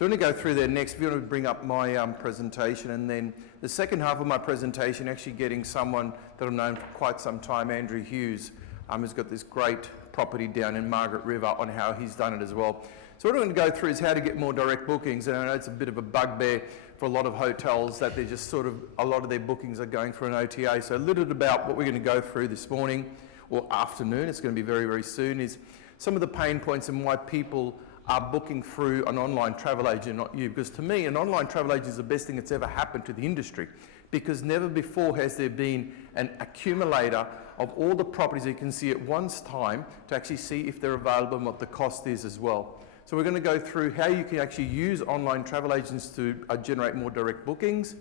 So we're going to go through there next. We're going to bring up my presentation, and then the second half of my presentation, actually getting someone that I've known for quite some time, Andrew Hughes, who's got this great property down in Margaret River, on how he's done it as well. So what I'm going to go through is how to get more direct bookings, and I know it's a bit of a bugbear for a lot of hotels that they're just sort of, a lot of their bookings are going through an OTA. So a little bit about what we're going to go through this morning or afternoon, it's going to be very, very soon, is some of the pain points and why people are booking through an online travel agent, not you. Because to me, an online travel agent is the best thing that's ever happened to the industry, because never before has there been an accumulator of all the properties you can see at once time to actually see if they're available and what the cost is as well. So we're going to go through how you can actually use online travel agents to generate more direct bookings.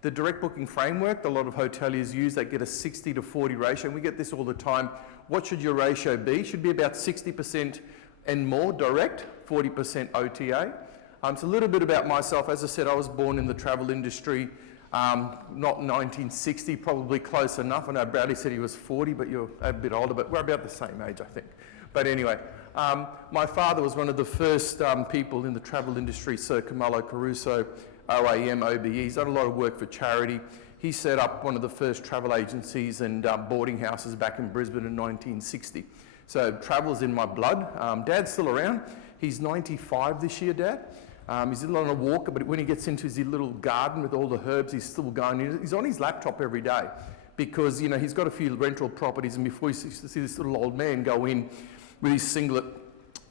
The direct booking framework that a lot of hoteliers use, they get a 60-40 ratio, and we get this all the time. What should your ratio be? It should be about 60% and more direct, 40% OTA. So a little bit about myself. As I said, I was born in the travel industry, not 1960, probably close enough. I know Bradley said he was 40, but you're a bit older, but we're about the same age, I think. But anyway, my father was one of the first people in the travel industry, Sir Caruso, OAM, OBE. He's done a lot of work for charity. He set up one of the first travel agencies and boarding houses back in Brisbane in 1960. So travel's in my blood. Dad's still around. He's 95 this year, Dad. He's on a walker, but when he gets into his little garden with all the herbs, he's still going. He's on his laptop every day because, you know, he's got a few rental properties, and before you see this little old man go in with his singlet,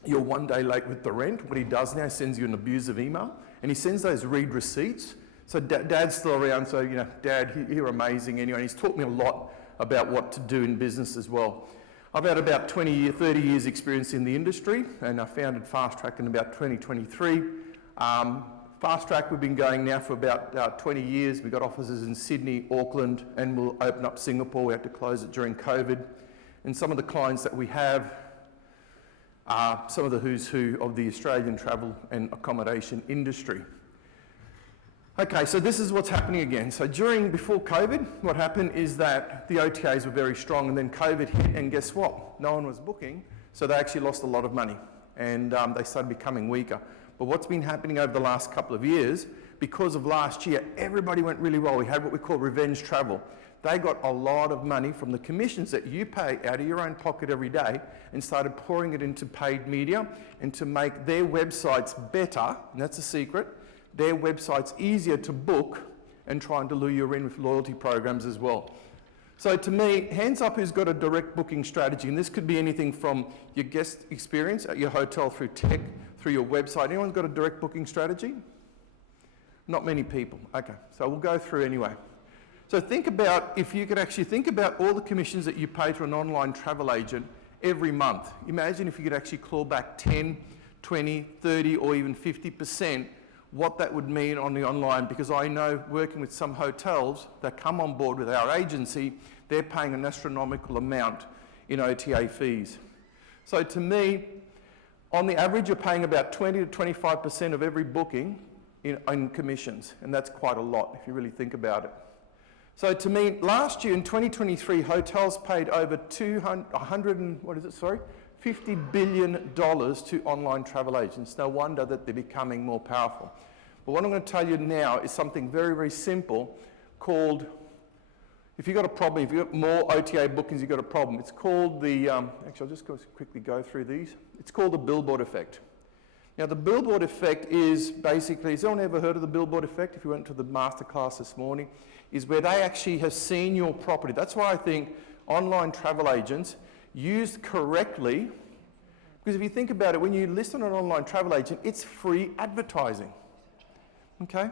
you're one day late with the rent. What he does now, he sends you an abusive email, and he sends those read receipts. So Dad's still around, so, you know, Dad, you're amazing anyway, and he's taught me a lot about what to do in business as well. I've had about 30 years experience in the industry, and I founded Fastrack in about 2023. Fastrack, we've been going now for about 20 years. We've got offices in Sydney, Auckland, and we'll open up Singapore. We had to close it during COVID. And some of the clients that we have are some of the who's who of the Australian travel and accommodation industry. Okay, so this is what's happening again. So before COVID, what happened is that the OTAs were very strong, and then COVID hit, and guess what? No one was booking, so they actually lost a lot of money, and they started becoming weaker. But what's been happening over the last couple of years, because of last year, everybody went really well. We had what we call revenge travel. They got a lot of money from the commissions that you pay out of your own pocket every day and started pouring it into paid media and to make their websites better, and that's a secret, their websites easier to book, and trying to lure you in with loyalty programs as well. So to me, hands up who's got a direct booking strategy, and this could be anything from your guest experience at your hotel through tech, through your website. Anyone got a direct booking strategy? Not many people. Okay, so we'll go through anyway. So think about, if you could actually think about all the commissions that you pay to an online travel agent every month. Imagine if you could actually claw back 10, 20, 30, or even 50%, what that would mean on the online, because I know working with some hotels that come on board with our agency, they're paying an astronomical amount in OTA fees. So to me, on the average, you're paying about 20 to 25% of every booking in commissions, and that's quite a lot if you really think about it. So to me, last year in 2023, hotels paid over $50 billion to online travel agents. No wonder that they're becoming more powerful. But what I'm going to tell you now is something very, very simple called, if you've got a problem, if you've got more OTA bookings, you've got a problem. It's called the, actually I'll just quickly go through these. It's called the billboard effect. Now the billboard effect is basically, has anyone ever heard of the billboard effect? If you went to the masterclass this morning, is where they actually have seen your property. That's why I think online travel agents, used correctly, because if you think about it, when you list on an online travel agent, it's free advertising, okay?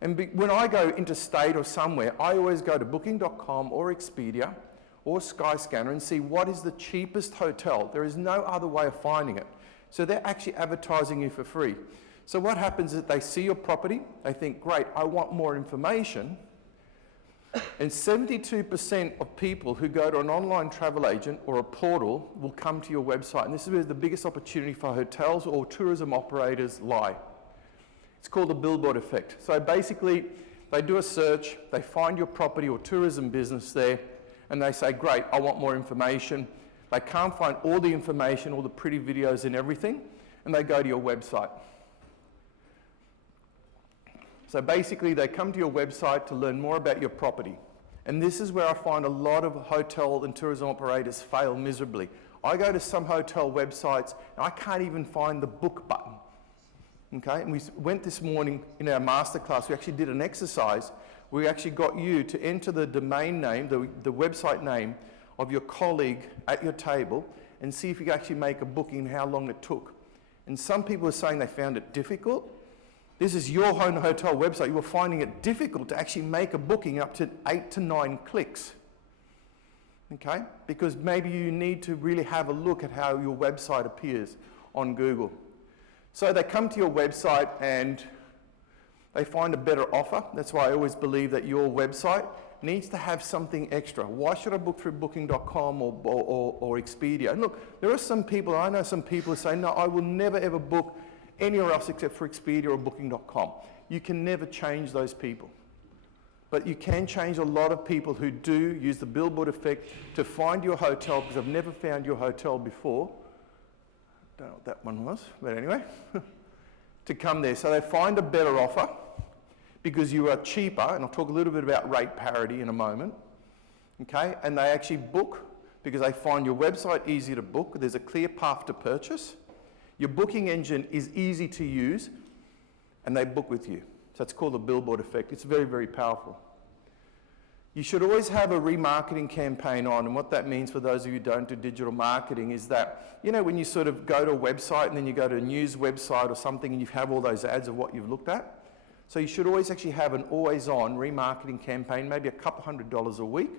And when I go interstate or somewhere, I always go to booking.com or Expedia or Skyscanner and see what is the cheapest hotel. There is no other way of finding it. So they're actually advertising you for free. So what happens is they see your property, they think, great, I want more information. And 72% of people who go to an online travel agent or a portal will come to your website. And this is where the biggest opportunity for hotels or tourism operators lie. It's called the billboard effect. So basically, they do a search, they find your property or tourism business there, and they say, great, I want more information. They can't find all the information, all the pretty videos and everything, and they go to your website. So basically, they come to your website to learn more about your property. And this is where I find a lot of hotel and tourism operators fail miserably. I go to some hotel websites and I can't even find the book button. Okay, and we went this morning in our masterclass, we actually did an exercise. We actually got you to enter the domain name, the website name of your colleague at your table and see if you could actually make a booking and how long it took. And some people are saying they found it difficult. This is your own hotel website. You were finding it difficult to actually make a booking up to 8 to 9 clicks. Okay? Because maybe you need to really have a look at how your website appears on Google. So they come to your website and they find a better offer. That's why I always believe that your website needs to have something extra. Why should I book through booking.com or Expedia? And look, there are some people, I know some people who say, no, I will never ever book anywhere else except for Expedia or booking.com. You can never change those people. But you can change a lot of people who do use the billboard effect to find your hotel, because I've never found your hotel before. Don't know what that one was, but anyway, to come there. So they find a better offer because you are cheaper, and I'll talk a little bit about rate parity in a moment, okay? And they actually book because they find your website easy to book. There's a clear path to purchase. Your booking engine is easy to use, and they book with you. So it's called the billboard effect. It's very, very powerful. You should always have a remarketing campaign on, and what that means for those of you who don't do digital marketing is that, you know, when you sort of go to a website and then you go to a news website or something and you have all those ads of what you've looked at. So you should always actually have an always-on remarketing campaign, maybe a couple $100 a week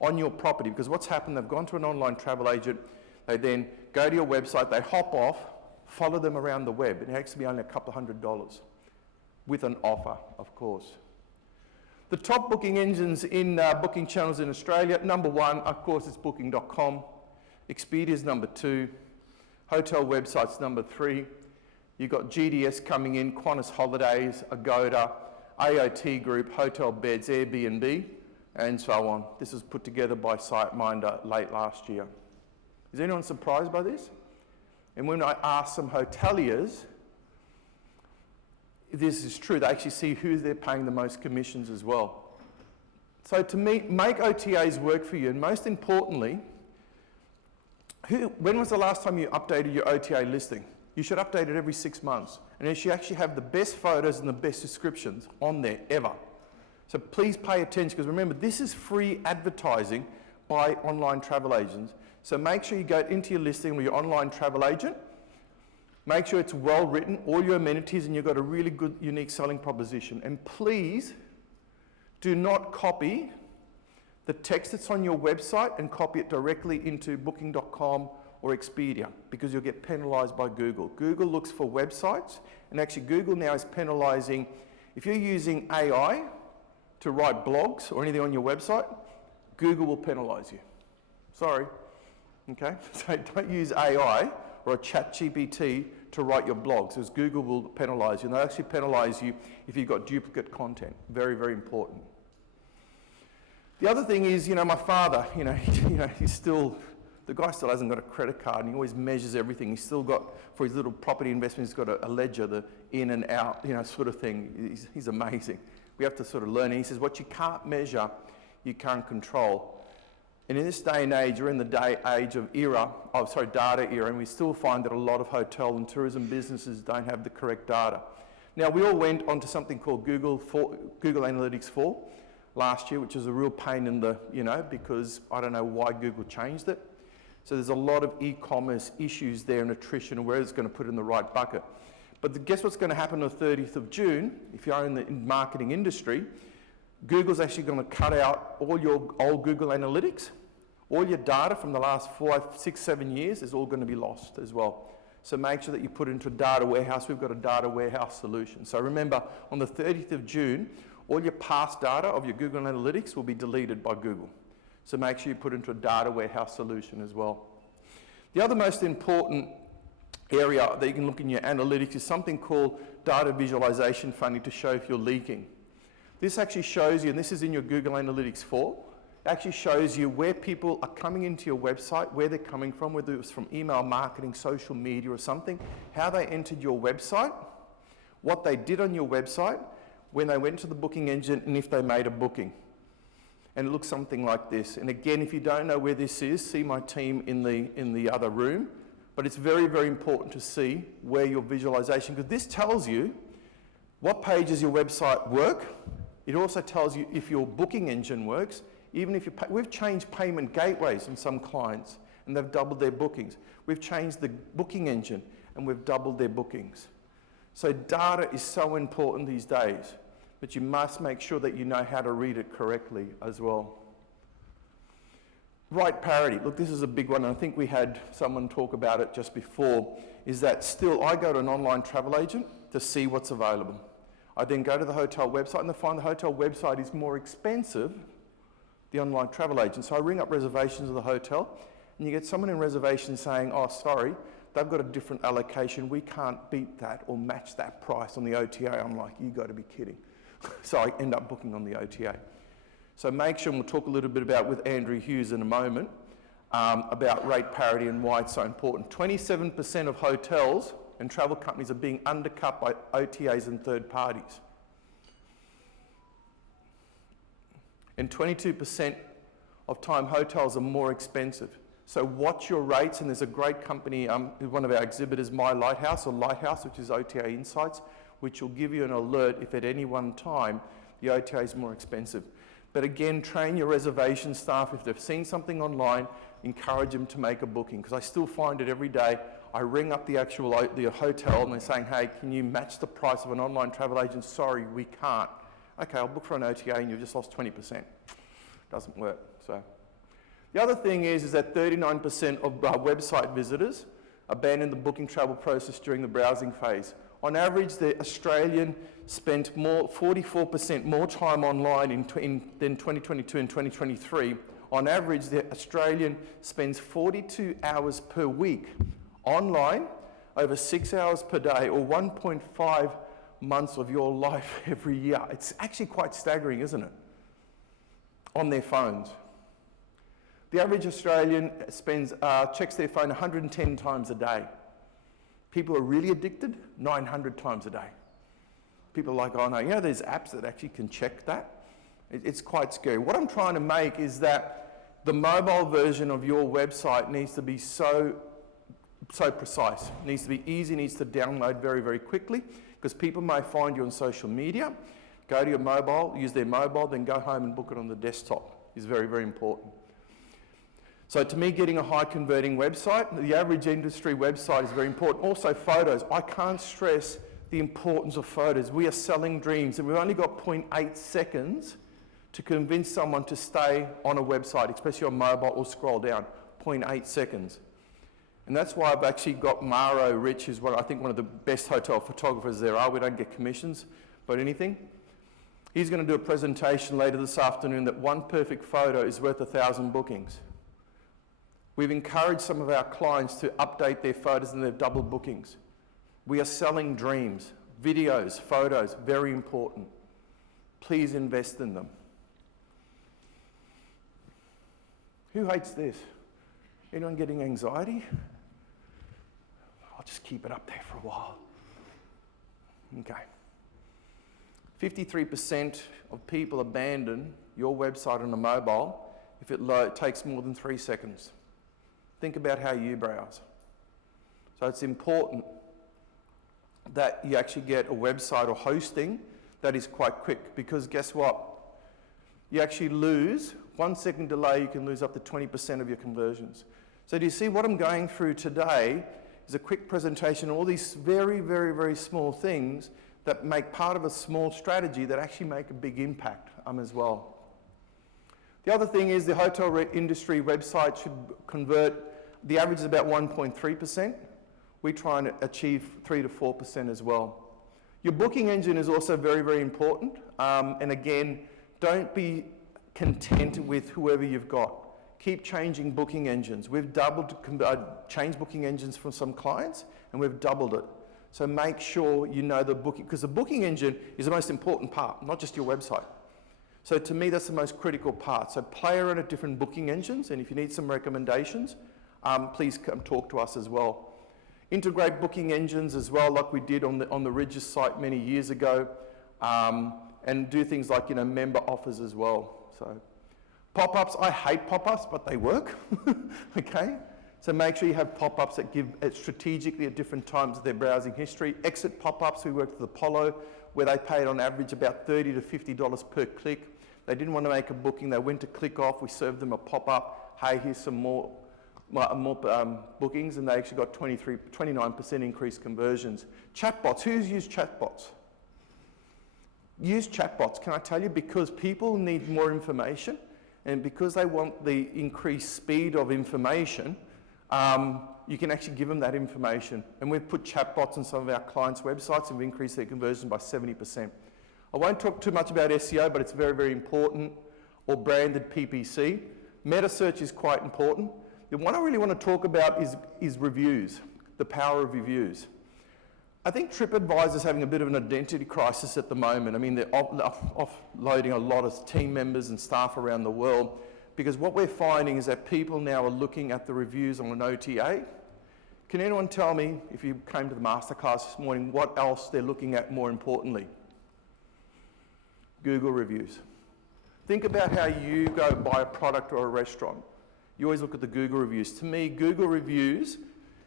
on your property, because what's happened, they've gone to an online travel agent, they then go to your website, they hop off, follow them around the web. It has to be only a couple $100 with an offer, of course. The top booking engines in booking channels in Australia, number one, of course, it's booking.com. Expedia is number 2. Hotel websites, number 3. You've got GDS coming in, Qantas Holidays, Agoda, AOT Group, Hotel Beds, Airbnb, and so on. This was put together by SiteMinder late last year. Is anyone surprised by this? And when I asked some hoteliers, this is true, they actually see who they're paying the most commissions as well. So to make OTAs work for you, and most importantly, when was the last time you updated your OTA listing? You should update it every 6 months. And you should actually have the best photos and the best descriptions on there ever. So please pay attention, because remember, this is free advertising by online travel agents. So make sure you go into your listing with your online travel agent. Make sure it's well written, all your amenities, and you've got a really good, unique selling proposition. And please do not copy the text that's on your website and copy it directly into booking.com or Expedia, because you'll get penalized by Google. Google looks for websites, and actually Google now is penalizing, if you're using AI to write blogs or anything on your website, Google will penalize you. Sorry, okay? So don't use AI or a ChatGPT to write your blogs, because Google will penalize you. And they'll actually penalize you if you've got duplicate content. Very, very important. The other thing is, my father, he's still, the guy still hasn't got a credit card, and he always measures everything. He's still got, for his little property investment, he's got a ledger, the in and out, sort of thing. He's amazing. We have to sort of learn. And he says, what you can't measure, you can't control. And in this day and age, we're in the age of data era, and we still find that a lot of hotel and tourism businesses don't have the correct data. Now, we all went onto something called Google Analytics 4 last year, which was a real pain in the, because I don't know why Google changed it. So there's a lot of e-commerce issues there and attrition, and where it's going to put it in the right bucket. But guess what's going to happen on the 30th of June, if you're in the marketing industry? Google's actually going to cut out all your old Google Analytics. All your data from the last 5, 6, 7 years is all going to be lost as well. So make sure that you put it into a data warehouse. We've got a data warehouse solution. So remember, on the 30th of June, all your past data of your Google Analytics will be deleted by Google. So make sure you put it into a data warehouse solution as well. The other most important area that you can look in your analytics is something called data visualization funding to show if you're leaking. This actually shows you, and this is in your Google Analytics 4, it actually shows you where people are coming into your website, where they're coming from, whether it was from email marketing, social media or something, how they entered your website, what they did on your website, when they went to the booking engine and if they made a booking. And it looks something like this. And again, if you don't know where this is, see my team in the other room. But it's very, very important to see where your visualization, because this tells you what pages your website work. It also tells you if your booking engine works. Even if we've changed payment gateways on some clients and they've doubled their bookings. We've changed the booking engine and we've doubled their bookings. So data is so important these days, but you must make sure that you know how to read it correctly as well. Right parity. Look, this is a big one, and I think we had someone talk about it just before, is that still I go to an online travel agent to see what's available. I then go to the hotel website and I find the hotel website is more expensive, the online travel agent. So I ring up reservations of the hotel and you get someone in reservation saying, oh, sorry, they've got a different allocation. We can't beat that or match that price on the OTA. I'm like, you got to be kidding. So I end up booking on the OTA. So make sure, and we'll talk a little bit about with Andrew Hughes in a moment, about rate parity and why it's so important. 27% of hotels and travel companies are being undercut by OTAs and third parties. And 22% of time hotels are more expensive. So watch your rates, and there's a great company, one of our exhibitors, My Lighthouse, or Lighthouse, which is OTA Insights, which will give you an alert if at any one time the OTA is more expensive. But again, train your reservation staff. If they've seen something online, encourage them to make a booking, because I still find it every day. I ring up the hotel and they're saying, hey, can you match the price of an online travel agent? Sorry, we can't. Okay, I'll book for an OTA and you've just lost 20%. Doesn't work. So the other thing is that 39% of website visitors abandon the booking travel process during the browsing phase. On average, the Australian spent 44% more time online than 2022 and 2023. On average, the Australian spends 42 hours per week online, over 6 hours per day, or 1.5 months of your life every year. It's actually quite staggering, isn't it? On their phones. The average Australian checks their phone 110 times a day. People who are really addicted, 900 times a day. People are like, oh no, you know there's apps that actually can check that? It's quite scary. What I'm trying to make is that the mobile version of your website needs to be so precise. It needs to be easy, needs to download very, very quickly, because people may find you on social media, go to your mobile, use their mobile, then go home and book it on the desktop. Is very, very important. So to me, getting a high converting website, the average industry website is very important. Also photos. I can't stress the importance of photos. We are selling dreams, and we've only got 0.8 seconds to convince someone to stay on a website, especially on mobile, or scroll down. 0.8 seconds. And that's why I've actually got Maro Rich, who's I think one of the best hotel photographers there are. We don't get commissions, but anything. He's going to do a presentation later this afternoon that one perfect photo is worth 1,000 bookings. We've encouraged some of our clients to update their photos and their double bookings. We are selling dreams, videos, photos, very important. Please invest in them. Who hates this? Anyone getting anxiety? I'll just keep it up there for a while. Okay. 53% of people abandon your website on a mobile if it takes more than 3 seconds. Think about how you browse. So it's important that you actually get a website or hosting that is quite quick, because guess what? You actually lose 1 second delay, you can lose up to 20% of your conversions. So do you see what I'm going through today is a quick presentation of all these very, very, very small things that make part of a small strategy that actually make a big impact as well. The other thing is the hotel industry website should convert, the average is about 1.3%. We try and achieve 3 to 4% as well. Your booking engine is also very, very important. And again, don't be content with whoever you've got. Keep changing booking engines. We've changed booking engines for some clients, and we've doubled it. So make sure you know the booking, because the booking engine is the most important part, not just your website. So to me, that's the most critical part. So play around at different booking engines, and if you need some recommendations, please come talk to us as well. Integrate booking engines as well, like we did on the Regis site many years ago. and do things like, member offers as well. So pop-ups, I hate pop-ups, but they work, okay? So make sure you have pop-ups that give strategically at different times of their browsing history. Exit pop-ups, we worked with Apollo, where they paid on average about $30 to $50 per click. They didn't want to make a booking, they went to click off, we served them a pop-up, hey, here's some more bookings, and they actually got 29% increased conversions. Chatbots, who's used chatbots? Use chatbots, can I tell you, because people need more information, and because they want the increased speed of information, you can actually give them that information. And we've put chatbots on some of our clients' websites and we've increased their conversion by 70%. I won't talk too much about SEO, but it's very, very important, or branded PPC. Meta search is quite important. The one I really want to talk about is reviews, the power of reviews. I think TripAdvisor's having a bit of an identity crisis at the moment. I mean, they're offloading a lot of team members and staff around the world, because what we're finding is that people now are looking at the reviews on an OTA. Can anyone tell me, if you came to the masterclass this morning, what else they're looking at more importantly? Google reviews. Think about how you go buy a product or a restaurant. You always look at the Google reviews. To me, Google reviews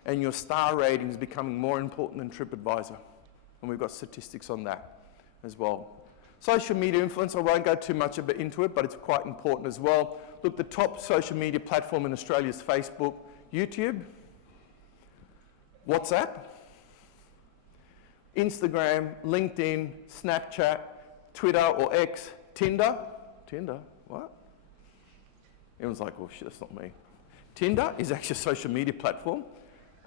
and your star rating is becoming more important than TripAdvisor. And we've got statistics on that as well. Social media influence, I won't go too much into it, but it's quite important as well. Look, the top social media platform in Australia is Facebook, YouTube, WhatsApp, Instagram, LinkedIn, Snapchat, Twitter or X, Tinder. Tinder, what? Everyone's like, well, shit, that's not me. Tinder is actually a social media platform,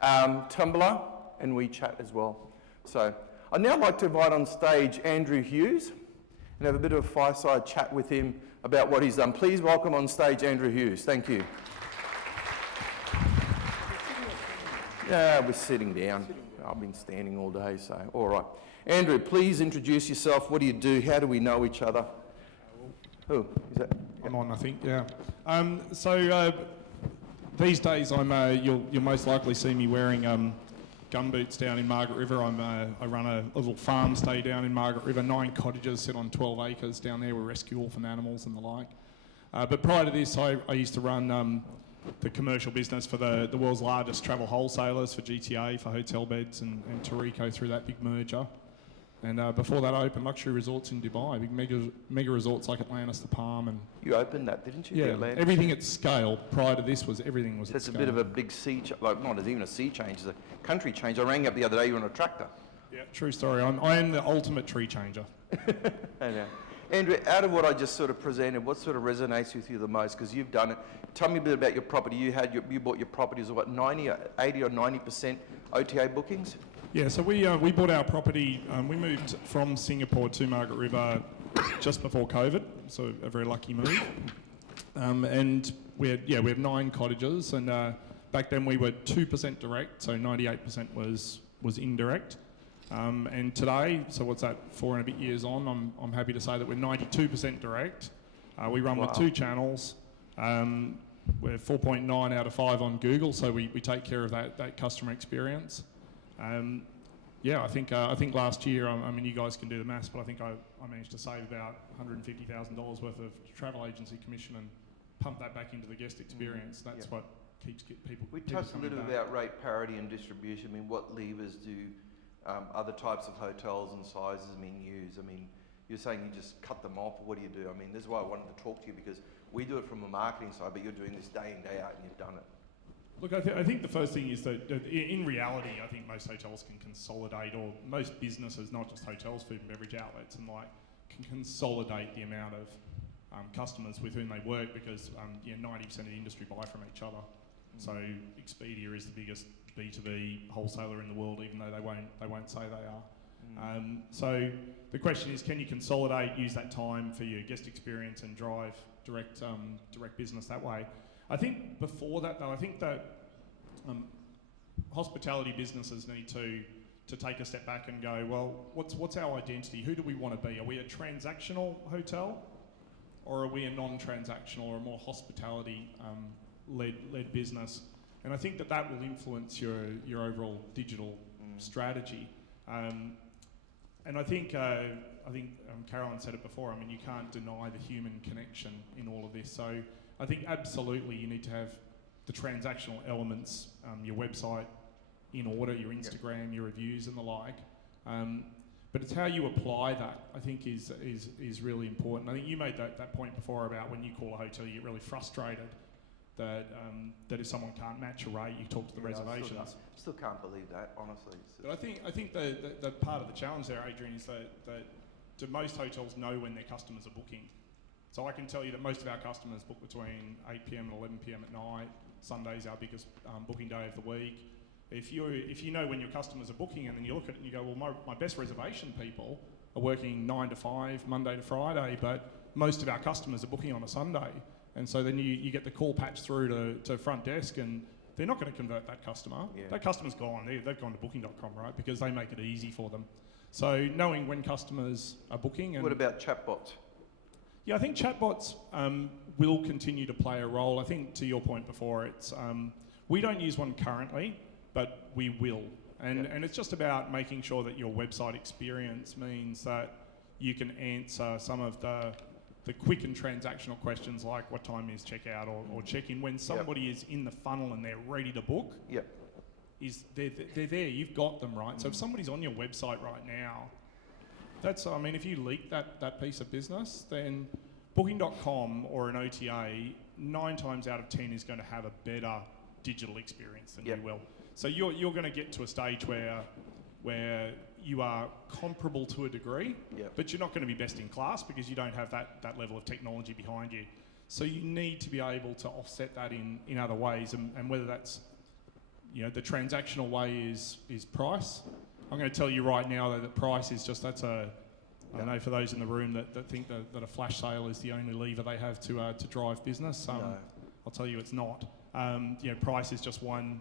Tumblr, and WeChat as well. So I'd now like to invite on stage Andrew Hughes and have a bit of a fireside chat with him about what he's done. Please welcome on stage Andrew Hughes. Thank you. Yeah, we're sitting down. I've been standing all day, so all right. Andrew, please introduce yourself. What do you do? How do we know each other? Who is that? I'm on, I think, yeah. These days, you'll most likely see me wearing gumboots down in Margaret River. I run a little farm stay down in Margaret River. 9 cottages sit on 12 acres down there. We rescue orphan animals and the like. But prior to this, I used to run the commercial business for the world's largest travel wholesalers, for GTA, for hotel beds, and Torrico through that big merger. And before that, I opened luxury resorts in Dubai, big mega resorts like Atlantis, the Palm, and you opened that, didn't you? Yeah, everything at scale. Prior to this, everything was. That's at a bit of a big sea, like not as even a sea change, it's a country change. I rang up the other day. You were on a tractor. Yeah, true story. I am the ultimate tree changer. I know. Andrew, out of what I just sort of presented, what sort of resonates with you the most? Because you've done it. Tell me a bit about your property. You bought your properties at what, 80 or 90% OTA bookings? Yeah, so we bought our property. We moved from Singapore to Margaret River just before COVID, so a very lucky move. And we have 9 cottages, and back then we were 2% direct, so 98% was indirect. And today, so what's that, 4 and a bit years on, I'm happy to say that we're 92% direct. We run with 2 channels. We're 4.9 out of 5 on Google, so we take care of that customer experience. I think last year, I mean, you guys can do the maths, but I think I managed to save about $150,000 worth of travel agency commission and pump that back into the guest experience. That's what keeps people. We touched a little bit about rate parity and distribution. I mean, what levers do other types of hotels and sizes use? I mean, you're saying you just cut them off, or what do you do? I mean, this is why I wanted to talk to you, because we do it from a marketing side, but you're doing this day in, day out, and you've done it. Look, I think the first thing is that in reality, I think most hotels can consolidate, or most businesses, not just hotels, food and beverage outlets and like, can consolidate the amount of customers with whom they work, because 90% of the industry buy from each other. So Expedia is the biggest B2B wholesaler in the world, even though they won't say they are. So the question is, can you consolidate, use that time for your guest experience and drive direct business that way? I think before that, though, I think that hospitality businesses need to take a step back and go, well, what's our identity? Who do we want to be? Are we a transactional hotel, or are we a non-transactional or a more hospitality led business? And I think that will influence your overall digital strategy. And I think Caroline said it before. I mean, you can't deny the human connection in all of this. So I think absolutely you need to have the transactional elements, your website in order, your Instagram, your reviews and the like. But it's how you apply that, I think, is really important. I think you made that point before about when you call a hotel, you get really frustrated that if someone can't match a rate, you talk to the reservations. I still can't believe that, honestly. But I think the part of the challenge there, Adrian, is that do most hotels know when their customers are booking? So I can tell you that most of our customers book between 8 p.m. and 11 p.m. at night. Sunday's our biggest booking day of the week. If you know when your customers are booking and then you look at it and you go, well, my best reservation people are working 9 to 5, Monday to Friday, but most of our customers are booking on a Sunday. And so then you get the call patch through to front desk and they're not going to convert that customer. Yeah. That customer's gone. They've gone to booking.com, right? Because they make it easy for them. So knowing when customers are booking. And what about chatbots? Yeah, I think chatbots will continue to play a role. I think to your point before, it's we don't use one currently, but we will. And it's just about making sure that your website experience means that you can answer some of the quick and transactional questions like what time is checkout or check-in when somebody is in the funnel and they're ready to book. Yep. They're there, you've got them, right? So if somebody's on your website right now, if you leak that piece of business, then booking.com or an OTA 9 times out of 10 is going to have a better digital experience than you will. So you're going to get to a stage where you are comparable to a degree, but you're not going to be best in class because you don't have that level of technology behind you. So you need to be able to offset that in other ways, and whether that's the transactional way is price. I'm going to tell you right now that price is just I know for those in the room that think that a flash sale is the only lever they have to drive business. I'll tell you it's not. Price is just one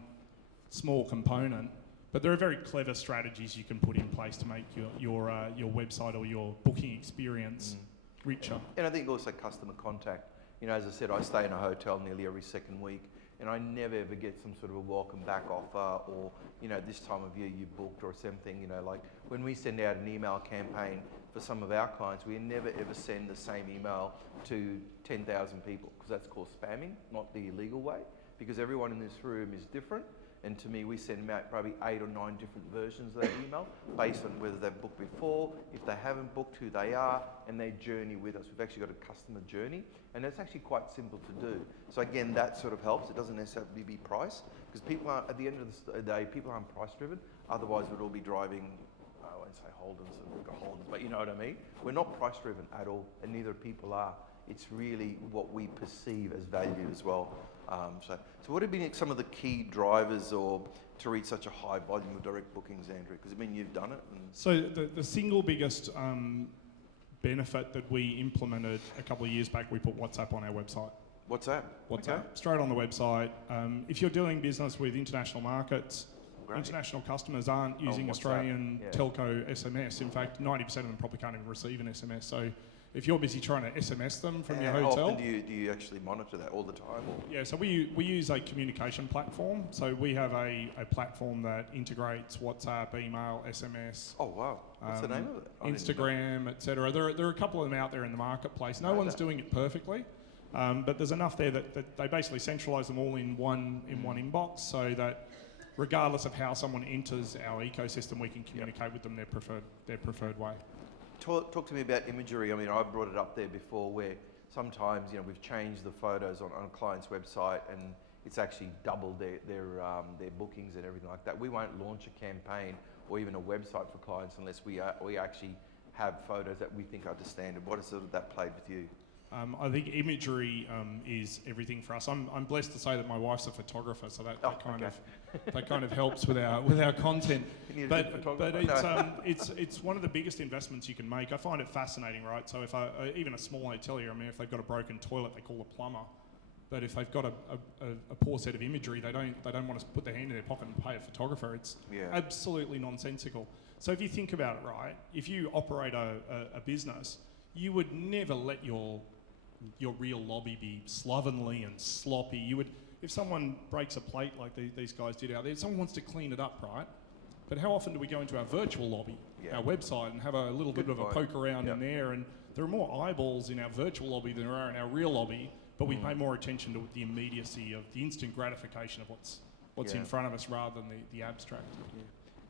small component, but there are very clever strategies you can put in place to make your website or your booking experience richer. And I think also customer contact. As I said, I stay in a hotel nearly every second week, and I never ever get some sort of a welcome back offer or, this time of year you booked or something, like when we send out an email campaign for some of our clients, we never ever send the same email to 10,000 people because that's called spamming, not the illegal way, because everyone in this room is different. And to me, we send out probably 8 or 9 different versions of that email based on whether they've booked before, if they haven't booked, who they are, and their journey with us. We've actually got a customer journey, and it's actually quite simple to do. So again, that sort of helps. It doesn't necessarily be price, because people are, at the end of the day, people aren't price driven. Otherwise, we'd all be driving, I won't say Holdens, but you know what I mean? We're not price driven at all, and neither people are. It's really what we perceive as value as well. So what have been some of the key drivers to reach such a high volume of direct bookings, Andrew? Because you've done it. So the single biggest benefit that we implemented a couple of years back, we put WhatsApp on our website. WhatsApp? WhatsApp, straight on the website. If you're doing business with international markets, international customers aren't using Australian telco SMS. In fact, 90% of them probably can't even receive an SMS. So if you're busy trying to SMS them from your hotel... How often do you actually monitor that all the time? Or? Yeah, so we use a communication platform. So we have a platform that integrates WhatsApp, email, SMS. Oh, wow. What's the name of it? Instagram, etc. There are a couple of them out there in the marketplace. No one's doing it perfectly, but there's enough there that they basically centralise them all in one inbox so that regardless of how someone enters our ecosystem, we can communicate with them their preferred way. Talk to me about imagery. I brought it up there before where sometimes, we've changed the photos on a client's website and it's actually doubled their bookings and everything like that. We won't launch a campaign or even a website for clients unless we actually have photos that we think are the standard. What has that played with you? I think imagery is everything for us. I'm blessed to say that my wife's a photographer, so that kind of helps with our content. But it's one of the biggest investments you can make. I find it fascinating, right? So if even a small hotelier, if they've got a broken toilet, they call a plumber. But if they've got a poor set of imagery, they don't want to put their hand in their pocket and pay a photographer. It's absolutely nonsensical. So if you think about it, right, if you operate a business, you would never let your real lobby be slovenly and sloppy. If someone breaks a plate like these guys did out there, someone wants to clean it up, right? But how often do we go into our virtual lobby our website and have a little bit of a poke around in there. And there are more eyeballs in our virtual lobby than there are in our real lobby, but we pay more attention to the immediacy of the instant gratification of what's in front of us rather than the abstract. Yeah.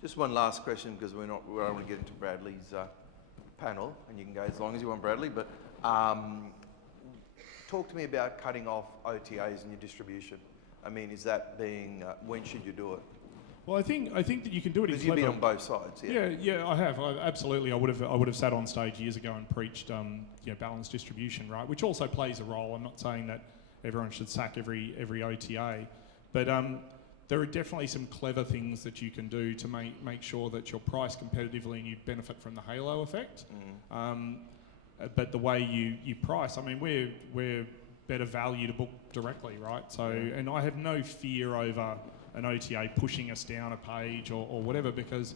Just one last question, because we don't want to get into Bradley's panel, and you can go as long as you want, Bradley, but talk to me about cutting off OTAs in your distribution. I mean, is that being, when should you do it? Well, I think that you can do it in because you've been on both sides. Yeah, I have. Absolutely. I would have sat on stage years ago and preached balanced distribution, right? Which also plays a role. I'm not saying that everyone should sack every OTA, but there are definitely some clever things that you can do to make sure that you're priced competitively and you benefit from the halo effect. But the way you price, I mean, we're better value to book directly, right? So, and I have no fear over an OTA pushing us down a page or whatever, because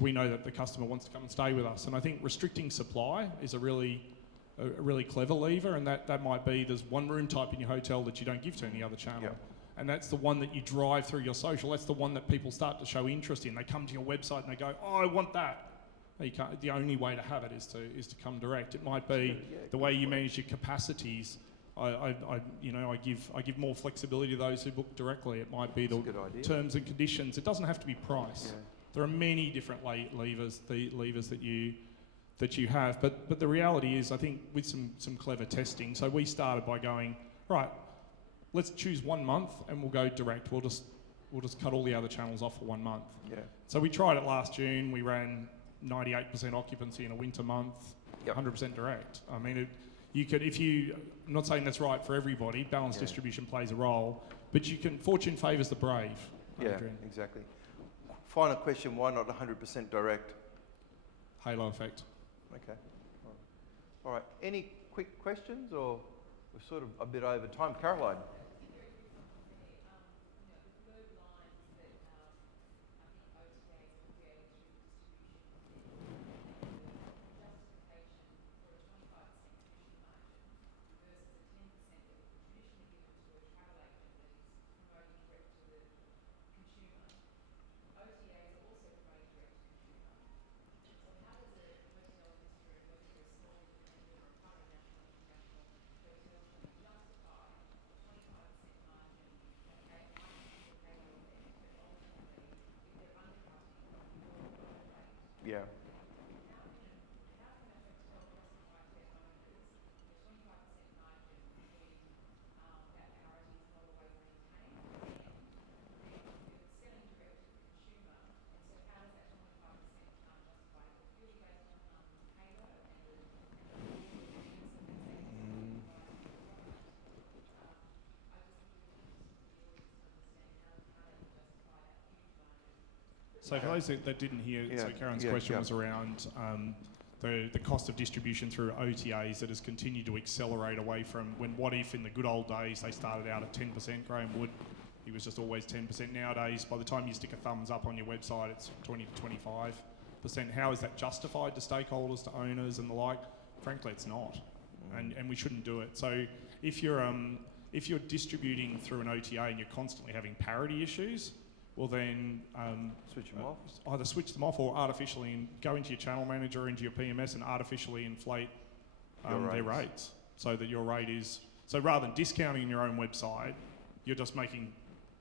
we know that the customer wants to come and stay with us. And I think restricting supply is a really clever lever, and that might be there's one room type in your hotel that you don't give to any other channel. Yep. And that's the one that you drive through your social. That's the one that people start to show interest in. They come to your website and they go, oh, I want that. You can't, the only way to have it is to come direct. It might be the way you manage your capacities. I give more flexibility to those who book directly. It might be the terms and conditions. It doesn't have to be price. Yeah. There are many different levers that you have. But the reality is, I think with some clever testing. So we started by going, right, let's choose 1 month and we'll go direct. We'll just cut all the other channels off for 1 month. Yeah. So we tried it last June. We ran 98% occupancy in a winter month, 100% direct. I mean, I'm not saying that's right for everybody. Balanced distribution plays a role, but fortune favours the brave. Adrian. Exactly. Final question: why not 100% direct? Halo effect. Okay. All right. Any quick questions, or we're sort of a bit over time? Caroline. Yeah. So for those that didn't hear, so Karen's question was around the cost of distribution through OTAs that has continued to accelerate away from what if in the good old days they started out at 10%, Graham Wood, he was just always 10%. Nowadays, by the time you stick a thumbs up on your website, it's 20 to 25%. How is that justified to stakeholders, to owners and the like? Frankly, it's not, and we shouldn't do it. So if you're distributing through an OTA and you're constantly having parity issues, well then switch them off. Either switch them off or artificially go into your channel manager, into your PMS, and artificially inflate their rates, so that your rate is, so rather than discounting in your own website, you're just making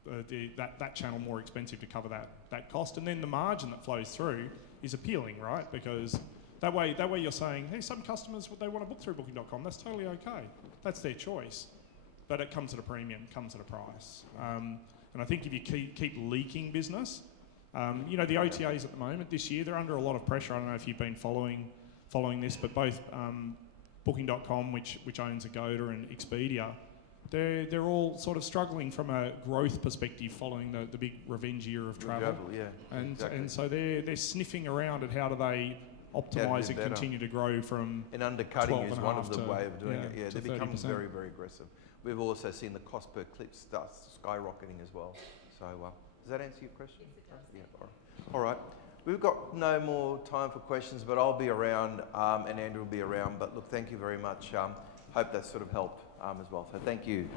that channel more expensive to cover that cost, and then the margin that flows through is appealing, right? Because that way you're saying, hey, some customers, they want to book through Booking.com. That's totally okay. That's their choice, but it comes at a premium, comes at a price. And I think if you keep leaking business, the OTAs at the moment this year, they're under a lot of pressure. I don't know if you've been following this, but both Booking.com, which owns Agoda, and Expedia, they're all sort of struggling from a growth perspective following the big revenge year of travel. And so they're sniffing around at how do they optimise and continue to grow from. And undercutting is one of the way of doing it. Yeah, they become very, very aggressive. We've also seen the cost per clip start skyrocketing as well. So does that answer your question? Yes, it does. Yeah. All right. We've got no more time for questions, but I'll be around and Andrew will be around. But look, thank you very much. Hope that sort of helped as well. So thank you.